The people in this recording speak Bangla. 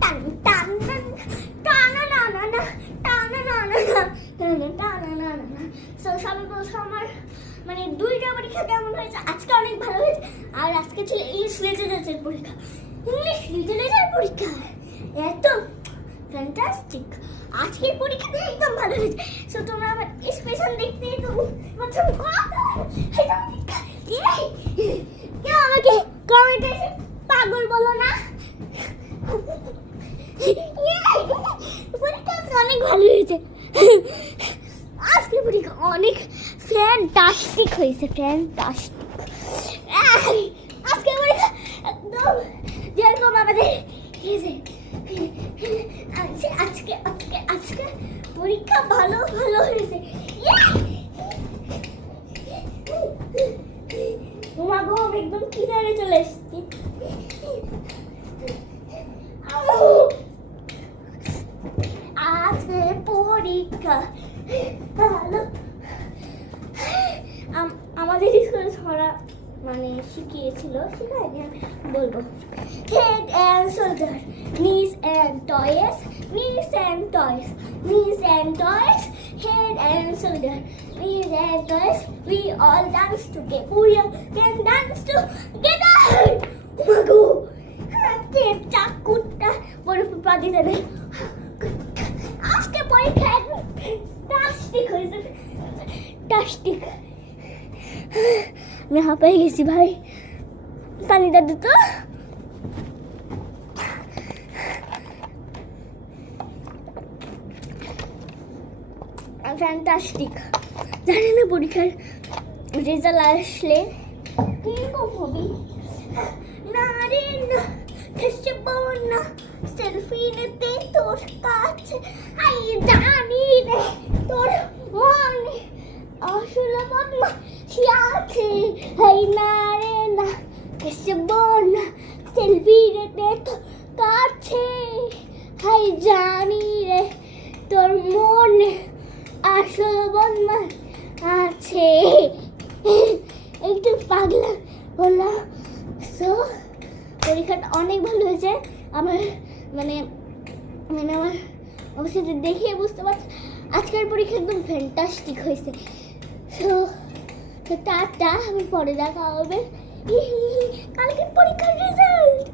টান টান টান টানা না না না টানা না না না টানা টানা না না না। সো সবাই বলছো আমার মানে দুইটা পরীক্ষা কেমন হয়েছে। আজকে অনেক ভালো হয়েছে। আর আজকে ছিল ইংলিশ লিটারেচার পরীক্ষা। ইংলিশ লিটারেচার পরীক্ষা এত ফ্যান্টাস্টিক। আজকের পরীক্ষাতে একদম ভালো হয়েছে। সো তোমরা আমার স্পেশাল দেখতে তো বলছো কেউ আমাকে কমেন্টে পাগল বলো না। পরীক্ষা অনেক ভালো হয়েছে। আজকের পরীক্ষা অনেক ফ্যান্টাস্টিক হয়েছে। ফ্যান্টাস্টিক। আজকের পরীক্ষা একদম যেরকম আমাদের আজকে আজকে আজকে পরীক্ষা ভালো ভালো হয়েছে। তোমার ঘুম একদম কিনারে চলে এসছি। আজকে পরীক্ষা ভালো। আমাদের স্কুলে ছড়া মানে শিখিয়েছিল, শিখায়নি বলবো। Head and shoulder, knees and toes, knees and toes, knees and toes, head and shoulder, knees and toes. We all dance together. We all can dance together. Mago, tip চাকুটা বড় পাগি দেবে। আজকে পরীক্ষা ফ্যান্টাস্টিক হয়েছে। ফ্যান্টাস্টিক। আমি হাঁপাই গেছি ভাই, পানি দাও তো। ফ্যান্টাস্টিক। জানি না পরীক্ষার রেজাল্ট আসলে কিরকম হবে। না রে না, খেসব না, সেলফি নিতে তোর কাছে। আই জানি রে তোর মনে আসলে বদমা আছে। হাই না রে না, খেসব না, সেলফি নিতে তোর কাছে। হাই জানি রে তোর মনে আসল বদমা আছে। একটু পাগলা বললাম। সো পরীক্ষাটা অনেক ভালো হয়েছে। আমার মানে মানে আমার অবশ্যই দেখে বুঝতে পারছি আজকের পরীক্ষা একদম ফ্যান্টাস্টিক হয়েছে। সো টাটা, আমি পরে দেখা হবে। কালকে পরীক্ষার রেজাল্ট।